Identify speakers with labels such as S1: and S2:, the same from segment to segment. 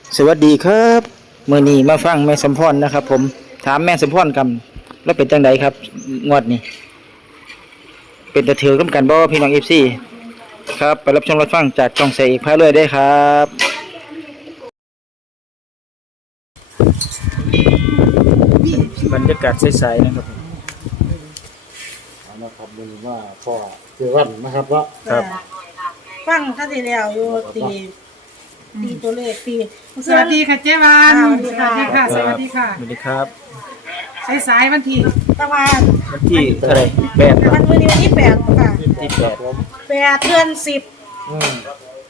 S1: สวัสดีครับมื้อนี้มาฟังแม่สมพรนะครับผมถามแม่สมพรกันแล้วเป็นจังไดครับงวดนี้เป็นตะถือกันบ่พี่น้อง FC ครับไปรับชมรับฟังจากช่องเสกพาเรื่อยได้ครับบรรยากาศใสๆนะครับ
S2: นะครับมือว่าพ่อเจวันนะครับว่า
S1: ครับ
S3: ฟังท่านที่แล้วอยู่ตีตัวเลขตี
S4: สวัสดีค่ะเจ๊วันสวัสดีค่ะสวัสดีค่ะ
S1: สวัสดีครับ
S4: สายวันที่
S3: ประมาณ
S1: วันที่เท่าไหร่8ครับ
S3: วันนี้วันที่8ค่ะ
S1: ที่8
S3: 8เดือน10
S2: อืม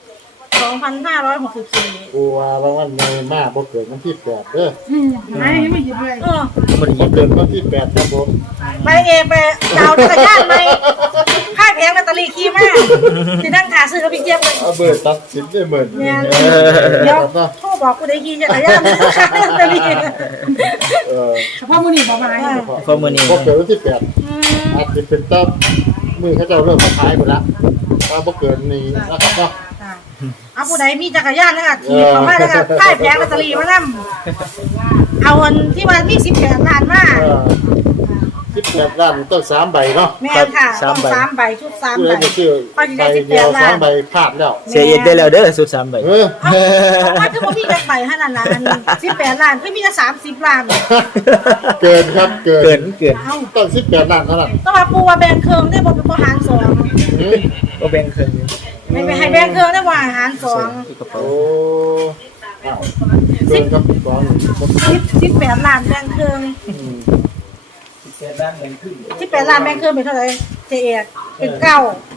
S3: 2564
S2: กูว่าวันในมาบ่เกิดวันที่8เด้อ
S4: ไม่หยิบเลย
S1: บ่ได้
S2: บ่
S1: ยิน
S2: เกิดวันที่8ครับผม
S3: ไปไปดาวจักรยานไหมค่ายแผงลอตเตอรี่ขี่มาสินั่งขาซื้อกับพี่เจี๊ยบเลย
S2: เอาเบิดตัดสินได้เหมือน
S3: เนี่ยเดี๋ยวโทรบอกกูได้ขี่จักรยานขายลอตเตอรี่
S4: เฉพาะมื้อนี้บ่มาให้
S1: พอมื้อนี้
S2: บ่เกิดวันที่8อาจจะเป็นต้นมือเขาเจ้าเริ่มขายหมดละว่าบ่เกิดนี้นะครับเนาะ
S3: เอาผู้ใดมีจักรยานนะคะขี่เข้ามาแล้วก็ค่ายแผงลอตเตอรี่มานำเอาอันที่ว่ามี18ล้านมา
S2: 18ล้านต้อง3ใบเนาะ
S3: แม่นค่ะต้อง3ใบชุด3
S2: ผู้
S3: ใบ
S2: ใดบ่ซื้อใบเดียว2ใบพลาดแล้ว
S1: เสียเอ็ดได้แล้วเด้อสุด3ใบ
S3: ว่าคือบ่มีจักใบเท่านั้นล่ะอัน18ล้านคือมีแต่30ล้าน
S2: เกินครับเกิน
S1: เกิน
S3: เอ้า
S2: ต้อง18ล้านเท่านั้น
S3: ต้องว่าปูว่าแบ่งเครื่องได้บ่เป็นบ่หาร2
S2: อืม
S1: ก็แบ่งครึ่ง
S3: ไม่ให้แบ่งเครื่องได้บ่หาร2
S1: ที่กระเป๋า
S2: โอ้อ้าวเกินครับสอง
S3: 18ล้านแบ่งเครื่อง18ล้านแบ่งเครื่องเป็นเท่าไหร่เจเอกเป็น9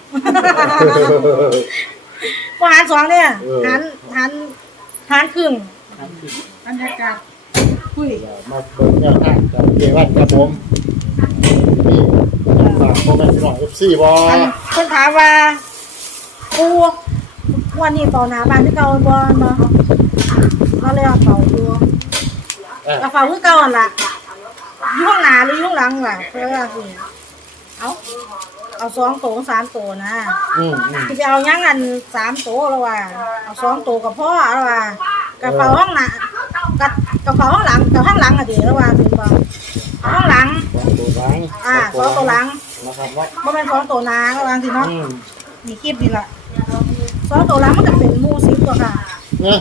S3: บ่หาร2เนี่ยหารครึ่ง
S4: บรรยากาศคุย
S2: มาเปิดแนวทางจากเจวันครับผมนี่ฝากพ่อแม่พี่น้อง FC บ่
S3: อันคนถามว่าปูวันนี้เป่าหน้าบ้านคือเก่าบ่เนาะเราเลยเอาเป่าอยู่ กระเป๋าคือเก่าหั่นล่ะอยู่ข้างหน้าหรืออยู่ข้างหลังล่ะเพื่อสิเอา2โต3โตนะ
S2: อืม
S3: สิไปเอาหยังอัน3โตแล้วว่าเอา2โตก็พอแล้วว่ากระเป๋าข้างหน้ากระเป๋าข้างหลังกับข้างหลังอ่ะดิแล้วว่าสิบ่เอาข้างหลัง
S2: 2ตัวหลัง
S3: 2โตหลัง
S2: นะครับเนาะ
S3: บ่แม่น2โตหน้าแล้วว่าสิเนาะ
S2: อืม
S3: มีคลิปนี่ล่ะ2โตหลังมันก็เป็นหมู่10ตัวค่ะ
S2: เนี่ย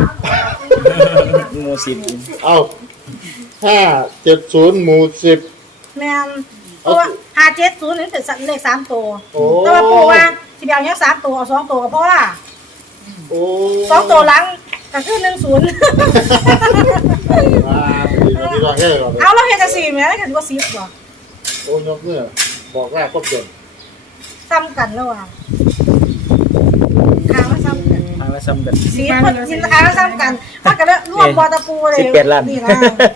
S1: หมู่10
S2: เอา570หมู่10
S3: แม่นเพราะว่า570นี่เป็นเลข3โต
S2: โอ้
S3: แต่ว่าปู่ว่าสิไปเอาหยัง3โตเอา2โตก็พอล่ะ
S2: โอ้
S3: 2โตหลังก็คือ10
S2: มาดีมาดีว่าแค่ก่อน
S3: เอาเราเฮ็ดจังซี่แหมแล้วก็สิบ่10บ่
S2: โอ้ยกเนี่ยบอกแรกก็เกิน
S3: ซ้ำกันแล้วอ่ะทางมันซ้ำกัน
S1: ทางละซ้ำกัน
S3: สีเพิ่นสินค้ามันซ้ำกันมันก็เลยรวมบ่ตะปูเลย
S1: 18ล้าน
S3: นี่นะ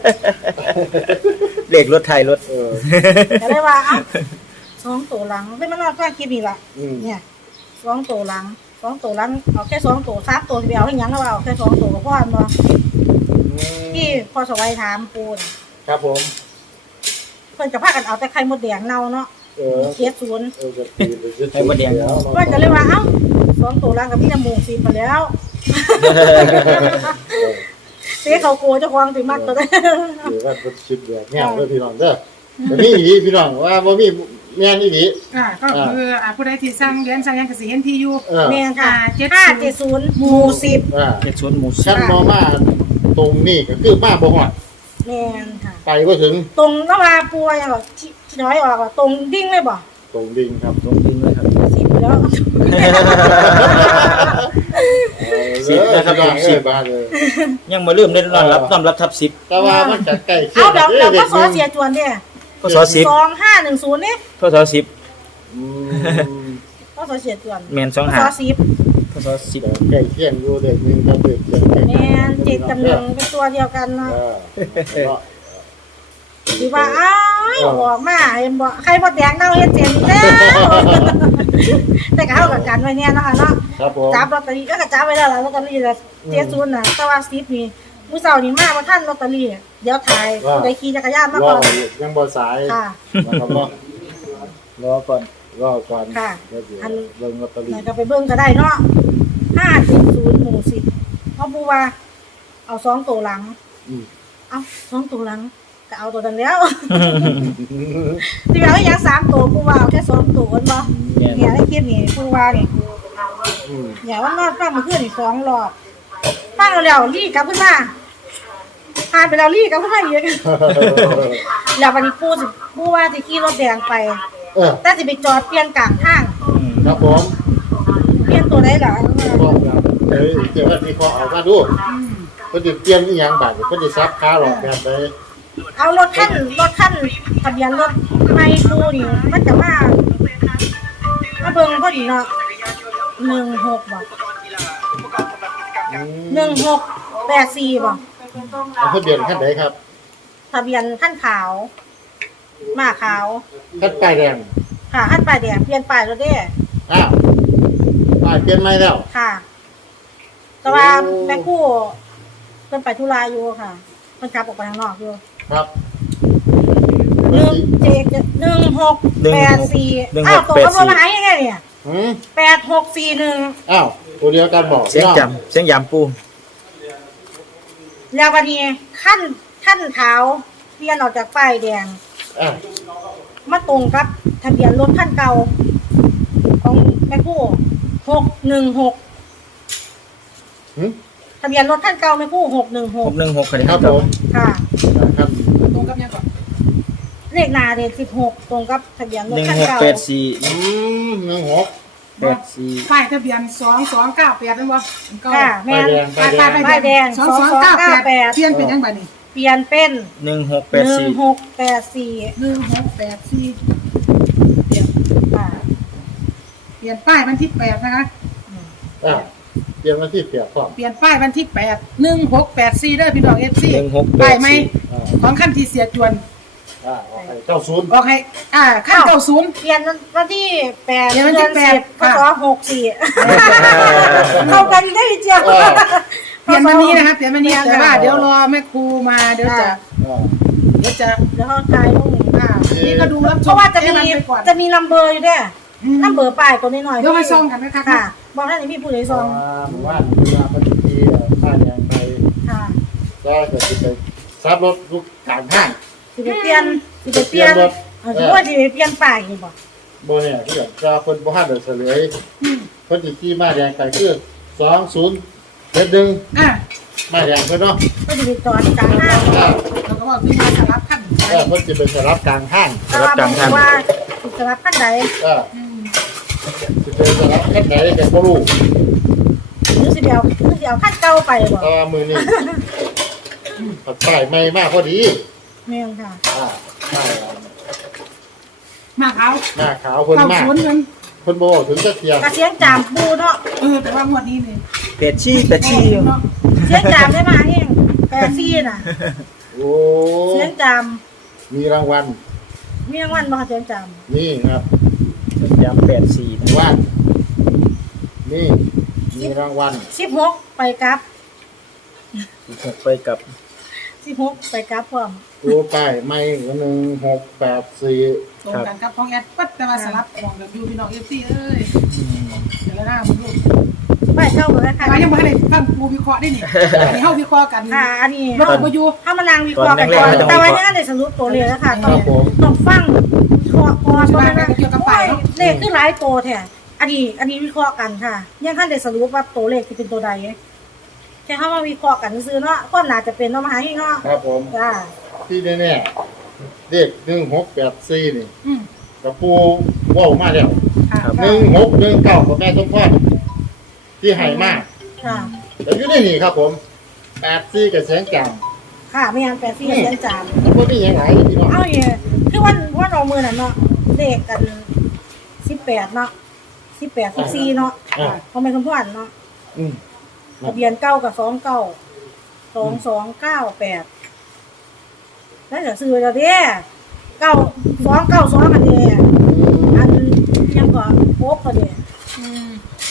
S1: เลขรถไทยรถ
S3: ก็เลยว่าเอ้า2โตหลังเป็นมันนอนฟังคลิปนี่ล่ะ
S2: อืม
S3: เนี่ย2โตหลัง2โตหลังเอาแค่2โต3โตสิไปเอาให้หยังแล้วว่าเอาแค่2โตก็พอบ่ที่พอสวัยถามปูน่ะ
S2: ครับผม
S3: เพิ่นก็พากันเอาแต่ไข่มดแดงเน่าเนาะ70
S2: จะตีไปเพิ่
S3: เพิ่นก็เลยว่าเอ้า2โตหลังก็มีแต่หมูสิมาแล้วเสียเขาโกเจ้าของสิมักตัวนั้น
S2: เดี๋ยวว่าเป็นชิปแบบแนวเด้อพี่น้องเด้อแต่มีอีหลีพี่น้องว่าบ่มีแม่นอีหลี
S4: ก็คือผู้ใดที่สั่งเรียนสั่งยังก็สิเห็นที่อยู่
S3: แม่นค่ะ570หมู่10
S1: 70หมู่
S2: ชั้นบ่มาตรงนี้ก็คือมาบ่ฮอด
S3: แม่นค่ะ
S2: ไปบ่ถึง
S3: ตรงแล้วว่าปัวอย่างที่น้อยออกตรงดิ่งเลยบ่
S2: ตรงดิ่งครับ
S1: 10ลงดินเลยครับ
S3: 10แล้ว
S2: นะครับผม10บาทเลย
S1: ยังบ่ลืมได้ต้อนรับทับ10
S2: แต่ว่ามันจะใกล้เคีย
S3: เอา
S2: ง
S3: เดี๋ยวก็สอเสียจวนเด้
S1: พศ10
S3: 2510นี่
S1: พศ10
S3: ก็สอเสียจวน
S1: แม่น
S3: สอ
S1: 25
S3: 10
S1: พศ10
S2: ใกล้เคียงอยู่เด็กนึงกับเด็กเคียง
S3: แม่น7กับ1เป็นตัวเดียวกันเนาะสิว่าอ้ายออกมาเห็นบ่ใครบ่แดงเน่าเฮ็ดเจ็บแล้วแต่ก็เฮากับกันไว้เนี่ยเนาะค่ะเนาะ
S2: ครับผม
S3: จับลอตเตอรี่ก็จับไว้แล้วล่ะลอตเตอรี่ละ70น่ะแต่ว่า10นี่มื้อเช้านี่มาบ่ทันลอตเตอรี่เดี๋ยวถ่ายได้ขี่จักรยานมา
S2: ร
S3: ก่
S2: อ
S3: อน
S2: ยังบ่สาย
S3: ค่ะ
S2: นะครับเนาะ
S1: รอก่อน
S2: รอก่อน
S3: ค่ะ
S2: เดี๋ยวเบิ่งลอตเตอรี่
S3: ไหนก็ไปเบิ่งก็ได้เนาะ570หมู่10เพราะปูว่าเอา2ตัวหลัง
S2: อืม
S3: เอา2ตัวหลังก็เอาตัวนั้นแล้ว ที่เอาอย่าง3ตัวกูว่าเอาแค่2ตัวบ่เนี่ยได้คลิปนี้กูว่านี่
S2: อืม
S3: อย่าว่านอนฟังเมื่อคืนอีก2รอบฟังแล้วรีกลับขึ้นมาผ่านไปแล้วรีกลับขึ้นมาอีกแล้ววันนี้ปูว่าสิขี่รถแดงไป
S2: เออ
S3: แต่สิไปจอดเปลี่ยนกลางทาง
S2: ครับผม
S3: เปลี่ยนตัวได้เหรอ
S2: ก็เดี๋ยวเจ้าหน้าที่เขาเอามาดูเพิ่นสิเปลี่ยนอีหยังบาดเพิ่นสิซับขาหรอกแบบใด
S3: เอารถขั้นทะเบียนรถไม่ปูนี่มันจะมาเบิ่งพอดีเนาะ16บ่1684บ่
S2: เอาทะเบียนคันใดครับ
S3: ทะเบียนขั้นขาวหมาขาว
S2: คันป้ายแดง
S3: ค่ะขั้นป้ายแดงเปลี่ยนป้ายรถเด้
S2: อ้าวป้ายเปลี่ยนใหม่แล้ว
S3: ค่ะ แต่ว่าแม่ครู่เพิ่นไปธุระอยู่ค่ะเพิ่นขับออกไปข้างนอกอยู่
S2: ครับ
S3: 1684อ้าวตกกับรถมาหายังไงเนี่ย
S2: หืม
S3: 8641
S2: อ้าวตัวเดียวกันบอก
S1: เสียงจำเสียงยามปู
S3: แล้ววันนี้ขั้นขาวเปลี่ยนออกจากป้ายแดง
S2: อ่ะ
S3: มาตรงกับทะเบียนรถคันเก่าของแม่ครู่616
S2: หืม
S3: ทะเบียนรถคันเก่าแม่ครู่616
S1: 616คะแนน
S2: ครับผม
S3: ค่ะ
S2: ครับ
S4: ตรงกับยังก่อน
S3: เลขหน้าเด็16ตรงกับทะเบียนรถคันเก่า
S1: 1684
S2: อืม16
S4: ป้ายทะเบียน2298นั่นบ่ก็
S3: ค่ะแม่น ป้ายแดง
S4: 2298เปลี่ยนเป็นยังบัดนี้
S3: เปลี่ยนเป็น
S1: 1684
S3: 1684
S4: 1684เปลี่ยน
S3: ค่ะ
S4: เปลี่ยนป้ายวันที่8นะคะ
S2: อ่ะเตรียมมาที่เปียกพร้อม
S4: เปลี่ยนป้ายวันที่8 1684เด้อพี่น้อง FC
S1: 1684
S4: ป้ายใหม่
S2: อ่า
S4: ของขั้นที่เสียจวน
S2: เอาให้เจ้าศูนย์
S4: ออกให้ขั้น90
S3: เปลี่ยนวันที่8
S4: เปลี่ยนวันที่
S3: เดือน
S4: 8
S3: 10พศ64เข้ากันได้เจียว
S4: เปลี่ยนวันนี้นะคะเปลี่ยนวันนี้แต่ว่าเดี๋ยวรอแม่ครูมาเดี๋ยวจะ
S2: อ่า
S3: แล้วเขาทายลง
S4: นี่ก็ดูรับช
S3: เพราะว่าจะมี
S4: ให้นไปก่อน
S3: จะมีนัมเบอร์อยู่ด้วยนัมเบอร์ป้ายตัวน้อยๆ
S4: เดี๋ยวมาส่องกันนะคะ
S3: ค่ะบอกท่านนี้พี่ผู้ใดซอง
S2: หมู่บ้านเวลาปฏิทินผ้าแดงไป
S3: ค่ะ
S2: ก็จะไปซับรถทุกกลางห้าง
S3: สิไปเปลี่ยนสิไปเปลี่ยนถือว่าสิไปเปลี่ยนป้ายนี่บ่
S2: โบเนี่ยที่แบบจะคนบ้านเดือดเฉลยคนที่ขี่มาแดงไปคือ2071
S4: อ่ะ
S2: มาแดงเพื่อนเนาะ
S3: ก็สิไปจอดกลางห้าง
S2: อ่า
S4: เราก็บอกที่มาสลับขั้นไป
S2: เพิ่นจะไปสลับกลางห้าง
S3: แต่ว่าบอกว่าสิสลับขั้นใด
S2: เออจะไปสลับขั้นไหนกันบ่รู้
S3: หรือสิไปเอาขั้นเก่าไปบ่
S2: ก็มือนี่ปัดป้ายไม่มากพอดี
S3: แม่นค่ะ
S2: ป้าย
S4: มาเขา
S2: หน้าขาวเพิ่นมาก
S4: 90เงิน
S2: เพิ่นบ่ถึงจะเทียง
S3: กระเสียงจามปูเนาะ
S4: แต่ว่างวดนี้นี่
S1: 84
S4: เนาะ
S3: เสียงจามได้มาเอง84น่ะ
S2: โอ้
S3: เสียงจาม
S2: มีรางวัล
S3: มีรางวัลบ่คะเสียงจาม
S2: นี่ครับ
S1: ยาม84
S2: รางวัลนี่มีรางวัล
S3: 16ไปกลับ
S1: 16ไปกับ
S3: 16ไปกลับพร้อม
S2: ตัวป้ายไม่1684
S4: ตรงกันกับของแอดปัดแต่ว่าสลับของแบบอยู่พี่น้อง FC เอ้ยเดี๋ยวหน้ามึงลูก
S3: ไปเจ้าเบิดค่ะ
S4: มายังบ่ได้ฟังครูวิเคราะห์ได้นี่นี่เฮาวิเคราะห์กัน
S3: ค่ะอันนี้
S4: รถบ่อยู่
S3: ถ้ามานางวิเคราะห์กันก่อนแต่ว่ายังได้สรุปตัวเลขแล้วค่ะต้องฟังวิเคราะห์ก่อนว่าเลขคือหลายตัวแท้อันนี้วิเคราะห์กันค่ะ ยังคันได้สรุปว่าตัวเลขสิเป็นตัวใดแค่เฮามาวิเคราะห์กันซื่อๆเนาะความน่าจะเป็นเนาะมหาเฮงเนาะ
S2: ครับผม
S3: จ้า
S2: ที่แน่ๆเลข1684นี่
S4: อืม
S2: กับปูเว้ามาแล้ว
S4: ค่ะ
S2: 1619กับแม่สมพรที่ให้มา
S3: ค่ะ
S2: แล้วอยู่ในนี่ครับผม84กับแสงจัง
S3: ค่ะไม่งั้น84เสียงจาม
S2: แล้วบ่มีหยังหลายพี่น้อง
S3: เอาเนี่ยคือวันเอามือนั่นเนาะเลขกัน18เนาะ18 14เนาะ
S2: อ่า
S3: ของแม่คำพรเนาะ
S2: อืม
S3: ทะเบียน9กับ2298แล้วจะซื้อแล้วเด้9292อันนี้อันยังก็ครบพอดี
S4: อืม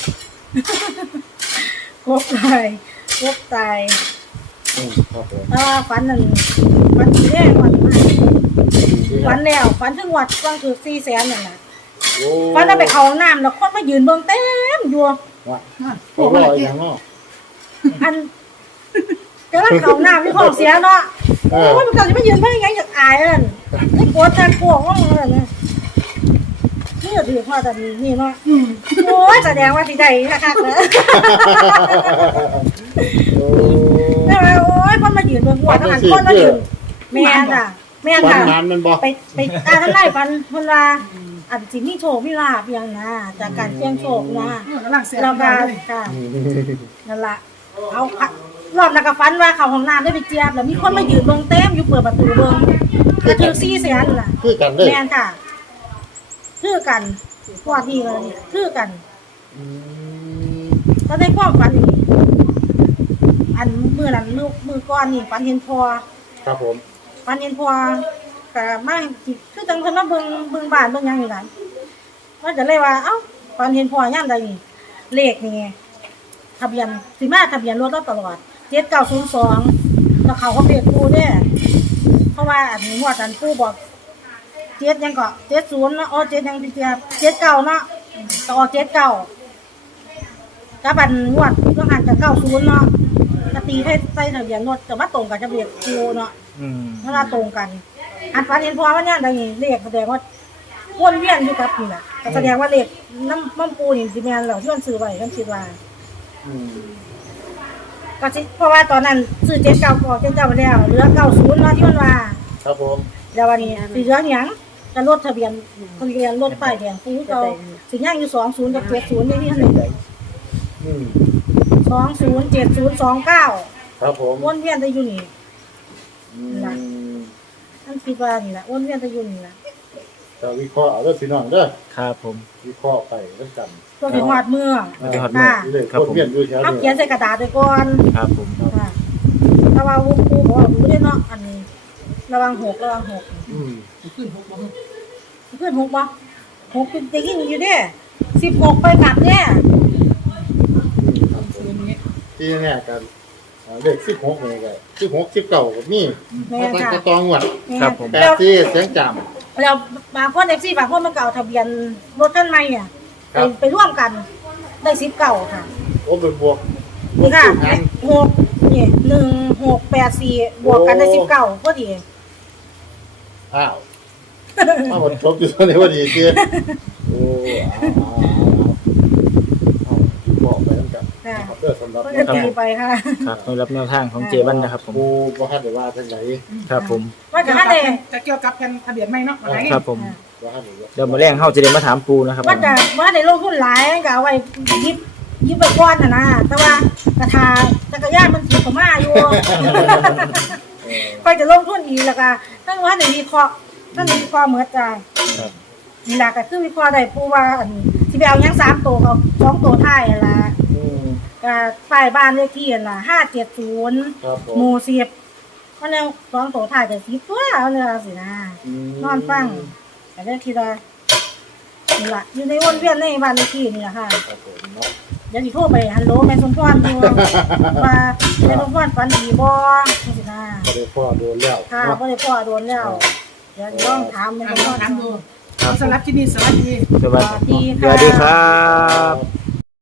S3: ครบตาย
S2: ครับผม
S3: ฝันนั่นฝันสีแดงฝันแล้วฝันถึงวัดฟังคือ400,000นั่นน่ะ
S2: โอ้
S3: ฝันแล้วไปเข้าห้องน้ำแล้วคนมายืนเบิ่งเต็มอยู่
S2: ว่า
S4: อ่ะ
S2: เขารออย่างเนาะ
S3: อันกำลังเข้าน้ำมีของเสียเนาะโอ้ยมันก็จะไม่ยืนไม่ยังไงอยากอายนั่นนี่ปวดแทนพวกว่ามันเนี่ยนี่ก็ถือว่าแต่นี่เนาะโอ้ยแสดงว่าที่ใดคักๆนะ
S2: โอ้
S3: แต่ว่าโอ้ยคนมายืนเบิ่งหัวทหารคนมายืนแม่นค่ะแม่น
S2: ฟัน
S3: ค่ะ
S2: งานมันบ่
S3: ไปท่านไล่ฟันเพิ่นว่าอันสิมีโชคมีลาภเพียงนะจากการเสี่ยงโชคนะ
S4: กำลังเสีย
S3: เราก็ค่ะนั่นล่ะเอารอบนั้นก็ฝันว่าเข้าห้องน้ำได้ไปเจียบแล้วมีคนมายืนเบิ่งเต็มอยู่เปิดประตูเบิ่งก็ถือ400,000ล่ะ
S2: คือกันเด้อ
S3: แม่นค่ะคือกันพวกที่เลยคือกัน
S2: อืม
S3: ก็ได้ความฝันนี่อันมื้อนั้นมื้อก่อนนี่ฝันเห็นพ่อ
S2: ครับผม
S3: ฝันเห็นพ่อก็มาคือจังเพิ่นมาเบิ่งบ้านเบิ่งหยังนี่ล่ะว่าจะเลยว่าเอ้าฝันเห็นพ่อยามใดนี่เลขนี่ทะเบียนสิมาทะเบียนรถเราตลอด7902แล้วเขาก็เปลี่ยนปูเด้เพราะว่าอันนี้งวดอันปูบอก7ยังก็70เนาะอ๋อ7ยังที่79เนาะต่อ79กับอันงวดต้องหันกับ90เนาะก็ตีให้ใส่ทะเบียนรถแต่ว่าตรงกับทะเบียนปูเนาะ เวลาตรงกัน อันฝันเห็นพอว่าเนี่ยได้เลขแสดงว่าวนเวียนอยู่กับนี่แหละก็แสดงว่าเลขน้ำปูนี่สิแม่นแล้วที่มันซื้อไว้กันคิดว่า
S2: อืม
S3: ก็สิเพราะว่าตอนนั้นซื้อ79ออก79ไปแล้วเหลือ90เนาะที่มันว่า
S2: ครับผม
S3: แล้ววันนี้สิเหลือหยังก็รถทะเบียนรถป้ายแดงปูเก่าสิย่างอยู่20กับ70นี่ที่นั่นเลย
S2: อืม
S3: 20 70 29
S2: ครับผม
S3: วนเวียนได้อยู่นี่
S2: อืม
S3: อันคิดว่านี่ล่ะวนเวียนได้อยู่นี่ล่ะ
S2: จะวิเคราะห์เอาเด้อพี่น้องเด้อ
S1: ครับผม
S2: วิเคราะห์ไปแล้วกัน
S3: ตัวสิฮอดมือ
S1: มันจะฮอดมื้อ
S2: เลย
S1: ครับ
S2: คน
S1: ผม
S2: เวียนอยู่แถว
S3: เอา
S2: นี้
S3: เขียนใส่กระดาษไปก่อน
S1: ครับผม
S3: ค่ะแต่ว่าวุ้ปูบอกว่ารู้ได้เนาะอันนี้ ระวังหก
S2: อืม
S4: ขึ้นหกบ่
S3: เพื่อนหกปะหกเป็นเด็กยิ่งอยู่เด้16ไปกลับเนี่ย
S4: คืนนี้
S2: ที่แน่กันเลข16นี่ก็16 19ก็มี
S3: แม่
S2: มัน
S3: ค่ะ
S2: ก็ตองวด
S1: ครับผม
S3: แล้ว
S2: 8ที่เสียงจำ
S3: แล้วบางคนบางคนมันเก่าทะเบียนรถคันใหม่อ่ะ
S2: ครับ
S3: ไปร่วมกันได้19ค่ะ
S2: โอ้เป็นบวก
S3: นี่ค่ะ
S2: งาน
S3: หกนี่1684บวกกันได้19พอดี
S2: อ้าวถ้าหมดครบอยู่ตอนนี้ว่าดีเจ้โอ้เอาบอกไปแล้วกัน
S3: ค่ะ
S2: ครับเด้อสำหรับ
S3: ก็จะตีไปค่ะ
S1: ครับสำหรับแนวทางของเจวันนะครับผม
S2: ครูบ่ทันได้ว่าจังได
S1: ครับผม
S3: ว่าจะให้ได้
S4: จะเกี่ยวกับแผ่นทะเบียนไหมเนาะอะไร
S1: ครับผม
S2: บ่ทันได้ว่า
S1: เดี๋ยวมาแรงเข้าจะได้มาถามปูนะครับผ
S3: ว่าม จะว่าได้ลงทุนหลายก็เอาไว้ยิบไปก้อนนะแต่ว่ากระทาจักรยานมันถือขม่าอยู่ ค่อยจะลงทุนอีกแล้วก็ตั้งว่าได้วิเคราะห์เหมือนจ้า
S1: ครับ
S3: นี่ล่ะก็คือวิเคราะห์ได้ปูว่าอันสิไปเอาหยัง3ตัวเอา2ตัวท้ายนั่นล่ะ
S2: อืม
S3: ก็ป้ายบ้านเลขที่นั่นล่ะ570
S2: ครับผม
S3: หมู่10มันแล้ว2ตัวท้ายก็10ตัวเอาเนี่ยสินะนอนฟังก็ได้คิดว่านี่ล่ะอยู่ในวนเวียนในบ้านเลขที่นี่ล่ะค่ะ
S2: ครับผมเนาะ
S3: เดี๋ยวสิโทรไปฮัลโหลแม่สมพรอยู่ว่าแม่สมพรฝันดีบ่จังซี่นะ
S2: บ่ได้พ่อโดนแล้ว
S3: ค่ะ
S2: เนาะ
S3: บ่ได้พ่อโดนแล้วเดี๋ยวลองถามแม่สมพร
S4: ถามดูสำหรับที่นี่สวัสดี
S1: สวัส
S3: สวัสดี
S1: ดี
S3: ค่ะ
S1: ครับ